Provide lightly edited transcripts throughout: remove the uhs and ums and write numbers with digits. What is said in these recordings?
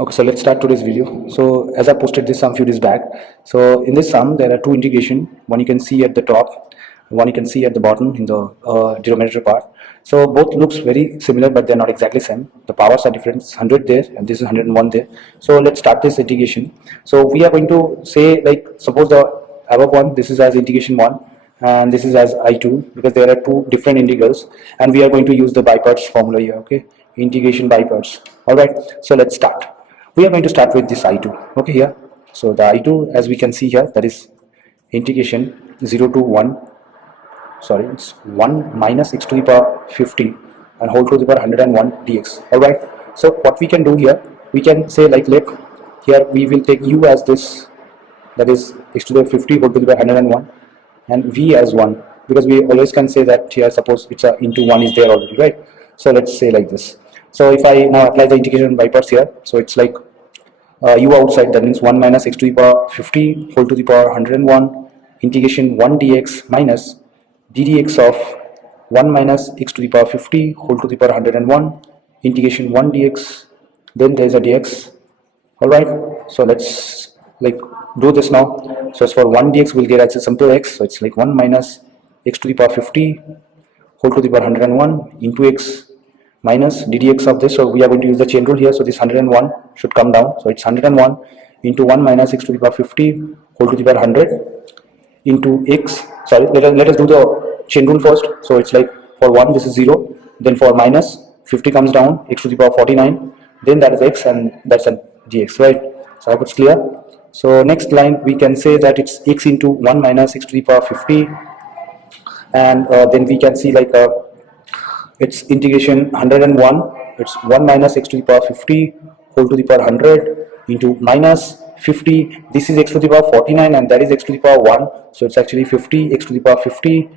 Okay, so let's start today's video. So as I posted this some few days back, so in this sum there are two integration. One you can see at the top, one you can see at the bottom in the denominator part. So both looks very similar, but they're not exactly same. The powers are different. 100 there and this is 101 there. So let's start this integration. So we are going to say, like, suppose the above one, this is as integration 1 and this is as I2, because there are two different integrals and we are going to use the by parts formula here. Okay, integration by parts. All right, so let's start. We are going to start with this I2. Okay, here, so the I2, as we can see here, that is integration 0 to 1, sorry, it's 1 minus x to the power 50 and whole to the power 101 dx. All right, so what we can do here, we can say, like, let here we will take u as this, that is x to the 50 whole to the power 101, and v as 1, because we always can say that here, suppose it's a into 1 is there already, right? So let's say like this. So if I now apply the integration by parts here, so it's like u outside, that means 1 minus x to the power 50 whole to the power 101 integration 1 dx minus ddx of 1 minus x to the power 50 whole to the power 101 integration 1 dx, then there is a dx. All right, so let's like do this now. So as for 1 dx, we'll get as a sum to x, so it's like 1 minus x to the power 50 whole to the power 101 into x minus ddx of this. So we are going to use the chain rule here, so this 101 should come down, so it's 101 into 1 minus x to the power 50 whole to the power 100 into x, sorry, let us do the chain rule first. So it's like for 1 this is 0, then for minus 50 comes down, x to the power 49, then that is x and that's a dx, right? So I hope it's clear. So next line we can say that it's x into 1 minus x to the power 50, and then we can see, like, it's integration 101, it's 1 minus x to the power 50 whole to the power 100 into minus 50, this is x to the power 49 and that is x to the power 1, so it's actually 50 x to the power 50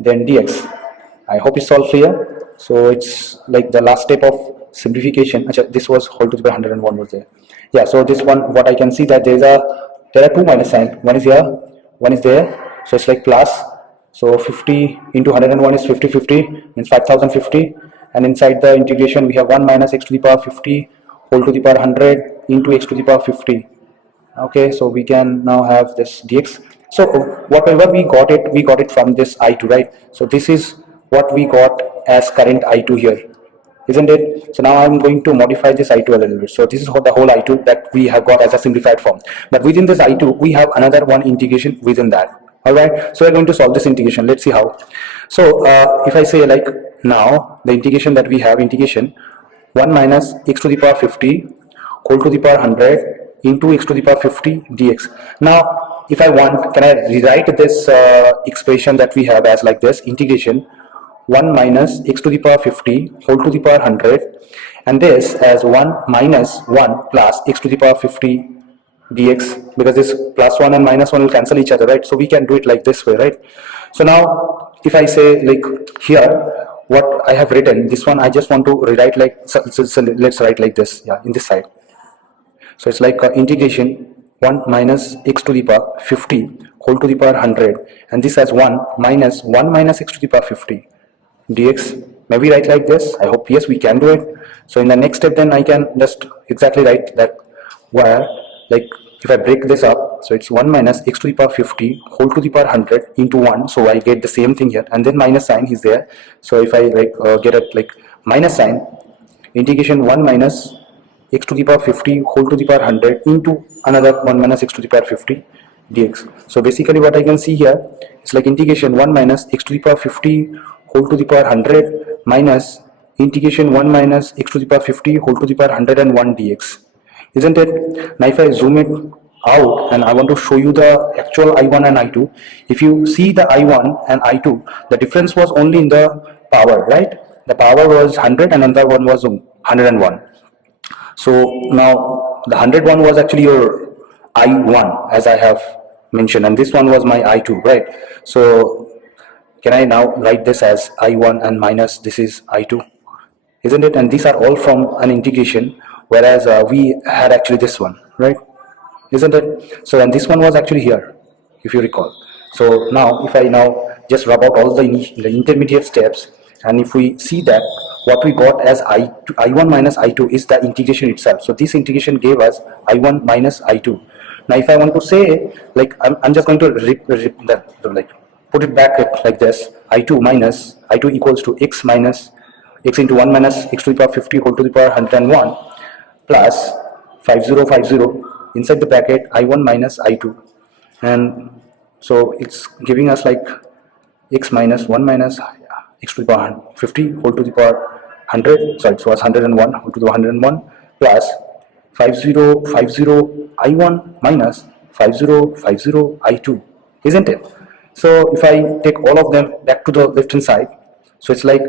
then dx. I hope it's all clear. So it's like the last step of simplification. This was whole to the power 101 was there. Yeah, so this one, what I can see that there are two minus sign, one is here, one is there, so it's like plus. So 50 into 101 is 50, 50 means 5050, and inside the integration we have 1 minus x to the power 50 whole to the power 100 into x to the power 50. Okay, so we can now have this dx. So whatever we got it from this I2, right? So this is what we got as current I2 here, isn't it? So now I'm going to modify this I2 a little bit. So this is what the whole I2 that we have got as a simplified form, but within this I2 we have another one integration within that. All right, so we're going to solve this integration. Let's see how. So if I say, like, now the integration that we have, integration 1 minus x to the power 50 whole to the power 100 into x to the power 50 dx. Now if I want, can I rewrite this expression that we have as like this, integration 1 minus x to the power 50 whole to the power 100 and this as 1 minus 1 plus x to the power 50 dx, because this plus 1 and minus 1 will cancel each other, right? So we can do it like this way, right? So now if I say, like, here what I have written, this one I just want to rewrite like so let's write like this, yeah, in this side. So it's like integration 1 minus x to the power 50 whole to the power 100 and this has 1 minus x to the power 50 dx. May we write like this? I hope yes, we can do it. So in the next step then I can just exactly write that, where, like, if I break this up, so it's 1 minus x to the power 50 whole to the power 100 into 1, so I get the same thing here, and then minus sign is there. So if I, like, get a, like, minus sign, integration 1 minus x to the power 50 whole to the power 100 into another 1 minus x to the power 50 dx. So basically what I can see here is like integration 1 minus x to the power 50 whole to the power 100 minus integration 1 minus x to the power 50 whole to the power 101 dx, isn't it? Now if I zoom it out and I want to show you the actual I1 and I2, if you see the I1 and I2, the difference was only in the power, right? The power was 100 and another one was 101. So now the 101 was actually your I1, as I have mentioned, and this one was my I2, right? So can I now write this as I1 and minus this is I2, isn't it? And these are all from an integration, whereas we had actually this one, right? Isn't it? So and this one was actually here, if you recall. So now if I now just rub out all the intermediate steps, and if we see that what we got as I1 minus I2 is the integration itself. So this integration gave us I1 minus I2. Now if I want to say, like, I'm just going to like put it back like this: I2 minus I2 equals to x minus x into 1 minus x to the power 50 whole to the power 101 plus 5050 inside the bracket I1 minus I2, and so it's giving us like x minus 1 minus x to the power 50 whole to the power 100, so it was 101 whole to the 101 plus 5050 I1 minus 5050 I2, isn't it? So if I take all of them back to the left hand side, so it's like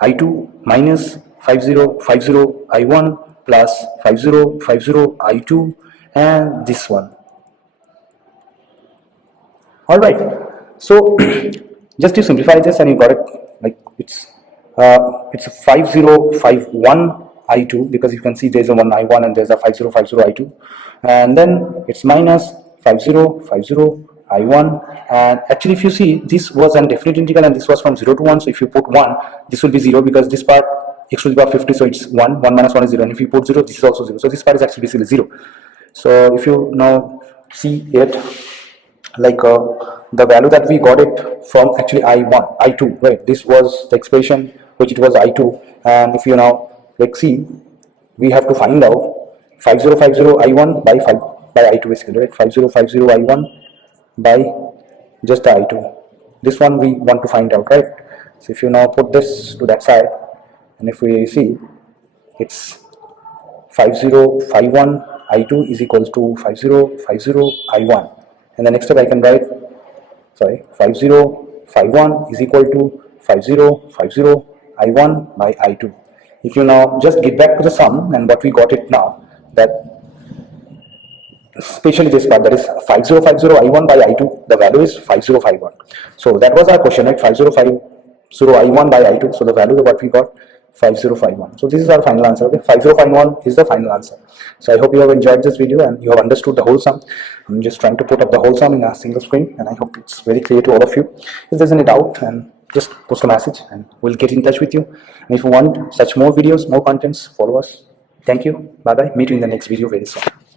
I2 minus 5050 I1 plus 5050 I2, and this one. All right, so just to simplify this, and you got it, like it's 5051 I2, because you can see there's a 1 I1 and there's a 5050 I2, and then it's minus 5050 I1, and actually if you see, this was a definite integral and this was from 0 to 1, so if you put 1, this will be 0, because this part x to the power 50, so it's 1 minus 1 is 0, and if you put 0, this is also 0, so this part is actually basically 0. So if you now see it, like the value that we got it from actually I2, right? This was the expression which it was I2, and if you now like see, we have to find out 5050 I1 by I2 basically, right? 5050 I1 by just the I2. This one we want to find out, right? So if you now put this to that side, and if we see, it's 5051 I2 is equals to 5050 I1, and the next step I can write, 5051 is equal to 5050 I1 by I2. If you now just get back to the sum and what we got it now, that especially this part, that is 5050 I1 by I2, the value is 5051. So that was our question, right? 5050 I1 by I2, so the value of what we got, 5051. So this is our final answer. Okay, 5051 is the final answer. So I hope you have enjoyed this video and you have understood the whole sum. I'm just trying to put up the whole sum in a single screen, and I hope it's very clear to all of you. If there's any doubt, and just post a message and we'll get in touch with you. And if you want such more videos, more contents, follow us. Thank you. Bye bye. Meet you in the next video very soon.